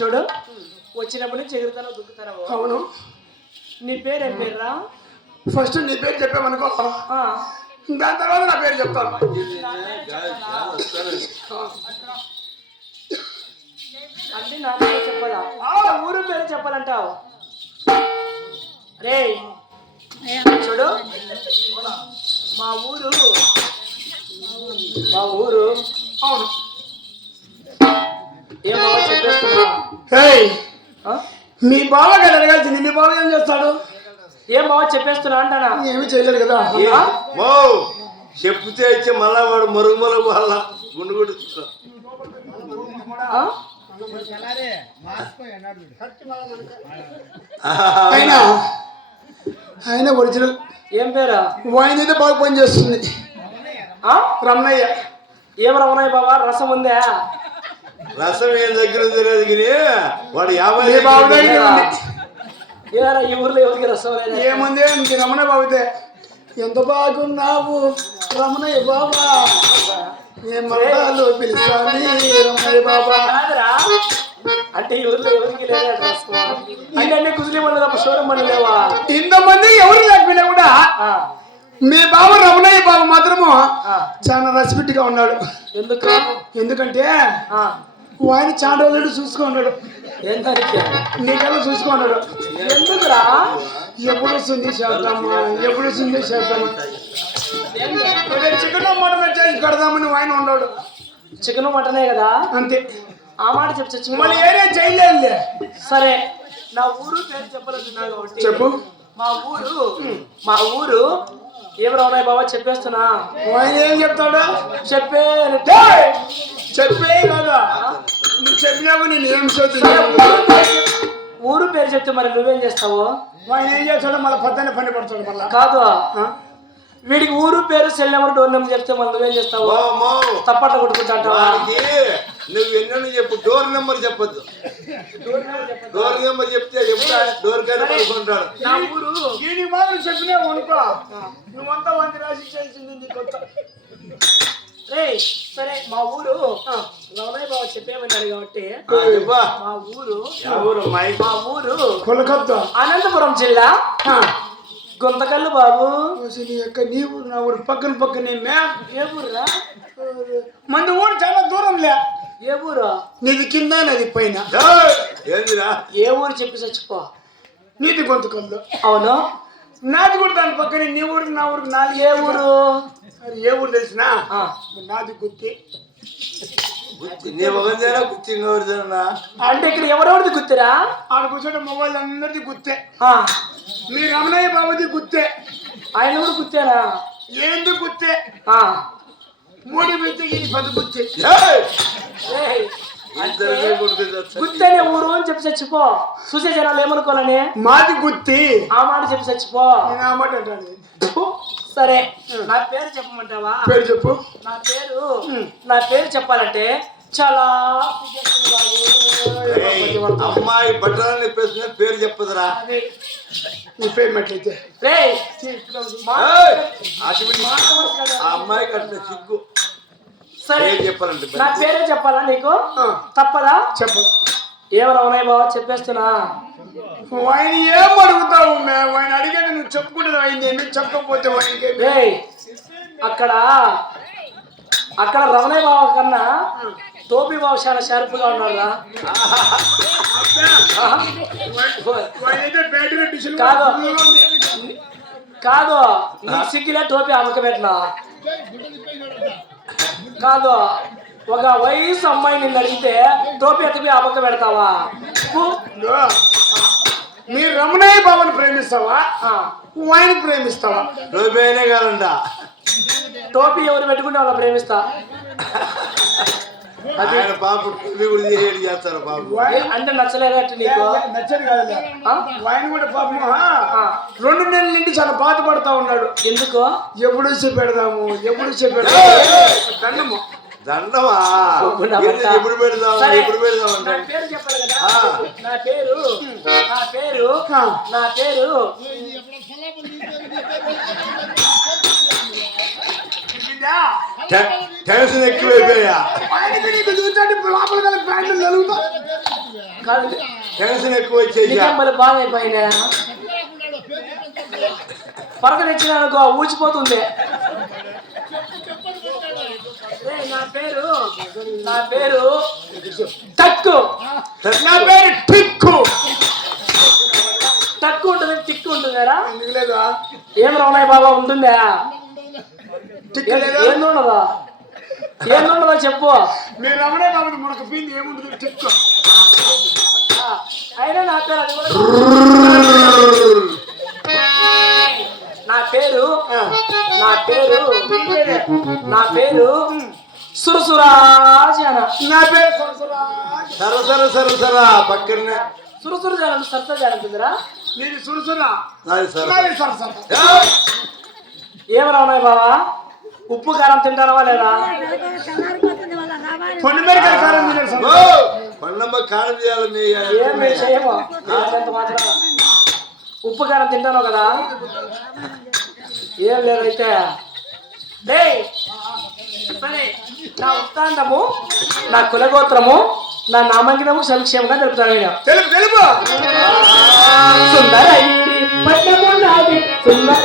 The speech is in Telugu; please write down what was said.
చూడు వచ్చినప్పుడు నుంచి ఎగురుతానో దుక్కుతానో. అవును. నీ పేరేం పేరురా? ఫస్ట్ నీ పేరు చెప్పామనుకో, దాని తర్వాత నా పేరు చెప్తాను. అంటే నా పేరు చెప్పాలా? ఊరు పేరు చెప్పాలంటావు. రే చూడు, మా ఊరు అవును. ఏం బాగా చెప్పేస్తున్నా? మీ బావ కదా అడగాల్సింది. మీ బావ ఏం చేస్తాడు? ఏం బాగా చెప్పేస్తున్నా అంటానా? ఏమి చేయలేదు కదా. చెప్తే వచ్చి మళ్ళా వాడు మరుగు వాళ్ళ గుండు గుడి ఆయన ఒరిజినల్. ఏం పేరా? ఆయన అయితే బాగా పని చేస్తుంది. రమణయ్య. ఏం రమణయ్య బాబా? రసం ఉందా? రసం ఏం దగ్గర తెలియదు కానీ వాడు 50 ఏరా ఈ ఊర్లో ఎవరికి రసం లేదు? ఏముంది ఇంక రమణ బాబుతే. ఎంత బాగున్నావు రమణయ్య బాబా, ఏ మతాలు పిలిచాలి రమణయ్య బాబా. అంటే ఈ ఊర్లో ఎవరికి లేదా రసం? అంటే అన్ని కుదిరి మళ్ళీ తప్ప షోరూమ్ మళ్ళీ లేవా? ఇంతమంది ఎవరు లేకపోయినా కూడా మీ బాబు రమణయ్య బాబు మాత్రము చాలా రెస్పెక్ట్ గా ఉన్నాడు. ఎందుకంటే ఆయన చాలా రోజులు చూసుకున్నాడు. నీకల్లా చూసుకున్నాడు. ఎందుకురా? ఎప్పుడు సుంది చేద్దామా, ఎప్పుడు సుంది చేద్దామా, చికెన్ మటన్ చేసి కడదామని ఆయన ఉన్నాడు. చికెన్ మటనే కదా అంతే. ఆ మాట చెప్పు. మళ్ళీ ఏరే చేయలేదు. సరే నా ఊరు పేరు చెప్పలేదు కాబట్టి చెప్పు. మా ఊరు ఏం రావునాయి బాబా చెప్పేస్తున్నా. ఆయన ఏం చెప్తాడు? చెప్పే కదా నువ్వు చెప్పినావు. నేను ఏం ఊరు పేరు చెప్తే మరి నువ్వేం చేస్తావు? ఆయన ఏం చేస్తాడు? మళ్ళీ పొద్దున్నే పని పడతాడు. మళ్ళీ కాదు, వీడికి ఊరు పేరు సెల్ నెంబర్ డోర్ నెంబర్ చెప్తే మళ్ళీ నువ్వేం చేస్తావు? తప్పట్ల కొట్టుకుంటా. నువ్వు ఎన్నో చెప్పు, డోర్ నెంబర్ చెప్పొద్దు. డోర్ నెంబర్ చెప్తే డోర్ కైనా పడుకుంటాడు. నా ఊరు దీనికి మాత్రం చెప్పినావు అనుకో, నువ్వంతా వంద రాసి చేసింది కొత్త. సరే మా ఊరు రమణయ్య బాబు చెప్పేమన్నాడు కాబట్టి మా ఊరు కోల్కత్తా అనంతపురం జిల్లా గుంతకల్లు బాబు. నీ ఊరు నా ఊరు పక్కనే. ఏ ఊరురా? మన ఊరు చాలా దూరం లే. ఏ ఊరు? నీది కింద నది పైన. ఏ ఊరు చెప్పి చచ్చిపో. నీది గుంతకల్లు. అవును. నాది కూడా దాని పక్కనే. నీ ఊరికి నా ఊరికి నాది. ఏ ఊరు? ఏ ఊరు తెలిసిన? నాది గుత్తి. అంటే ఇక్కడ ఎవరెవరిది గుర్తురా? ఆడ కూర్చోండి మొబైల్ అందరిది గుత్తే. మీ రమణయ్య బాబుది గుత్తే. ఆయన కూడా గుర్తేనా? ఏంది గుత్తే? 3 గుత్తే, 10 గుత్తే. గుర్తేనే ఊరు అని చెప్పి చచ్చిపో. చూసే జనాలు ఏమనుకోవాలని. మాది గుత్తి. ఆ మాట చెప్పి చచ్చిపో. నేను ఆ మాట అంటాను. సరే నా పేరు చెప్పమంటావా? పేరు చెప్పు. నా పేరు చెప్పాలంటే చాలా అమ్మాయి బట్టలని పేరు చెప్పదురా. నీ పేరు మట్లయితే అమ్మాయికి అట్లా సిగ్గు. సరే చెప్పాలంటే నా పేరే చెప్పాలా నీకు? తప్పదా? చెప్పు. ఏమన్నా ఉన్నాయి బాబా చెప్పేస్తున్నా. ఆయన ఏం అడుగుతావు? ఆయన అడిగాడు నువ్వు చెప్పుకుంటున్నావు. ఆయన ఏమి చెప్పకపోతే అక్కడ రమణయ్య బాబు కన్నా టోపీ బాబు చాలా షార్ప్గా ఉన్నాడా? కాదు నీకు సిగ్గులే టోపీ అమ్మకబెట్టినా? కాదు, ఒక వయసు అమ్మాయి నిన్ను అడిగితే టోపీ ఎత్తిపోయి అమ్మక పెడతావా? మీరు రమణయ్య బాబుని ప్రేమిస్తావా? ఆయన ప్రేమిస్తావా? టోపీ అయినా కాదంట. టోపీ ఎవరు పెట్టుకుంటే వాళ్ళ ప్రేమిస్తా. ఆయన పాప టీవీ కూడా చేసేది చేస్తారు పాప అంటే నచ్చలేదట నీకు? నచ్చదు కదా ఆ? ఆయన కూడా పాపం 2 నెలల నుండి చాలా బాధపడతా ఉన్నాడు. ఎందుకో? ఎప్పుడు పెడదాము దండము దండమా నా భర్త. ఎప్పుడు పెడదాం సరే. ఎప్పుడు పెడదాం నా అంటే పేరు చెప్పాలి కదా? ఆ. నా పేరు టెన్షన్ ఎక్కువైపోయా చూస్తాంటే లోపల గల ప్యాంట్లు నలుగుతా కాదు, టెన్షన్ ఎక్కువ వచ్చేసా నీకేం మరి బాధ అయిపోయినా? పరక తెచ్చిన అనుకో ఊచిపోతుంది. ఏయ్, నా పేరు టక్కు. నా పేరు టిక్కు. టక్కు ఉంటుంది, టిక్కు ఉంటుంది కదా? ఎందుకు లేదా ఏం రమణయ్య బాబా ఉంటుందా? టిక్కు లేదా ఏందుండదో చెప్పు. మీరు రమణే బాబు మనకు పిండి ఏముంటుంది టిక్కు. అయినా నా పేరు అది కూడా నా పేరు సురసురాజన. నా పేరు సర పక్కనే సురసురాజన సరసజాన ఉంటుందిరా. నేను సురుసురా నాది సర నాది సరసర. ఏం రమణయ్య బాబా, ఉప్పు కారం తింటారా లేదా? పొండి మీద కలిసారా మీరు సరసర. పండమ్మ కాలం చేయాలి మీ ఏం మేము చేయము. ఎంత మాత్రం ఉప్పు కారం తింటాను కదా. ఏం లేదైతే సరే, నా వృత్తాంతము, నా కులగోత్రము, నా నామంకితము సంక్షేమంగా తెలుపుతాను నేను. తెలుపు సుందర పట్టము నాది సుందర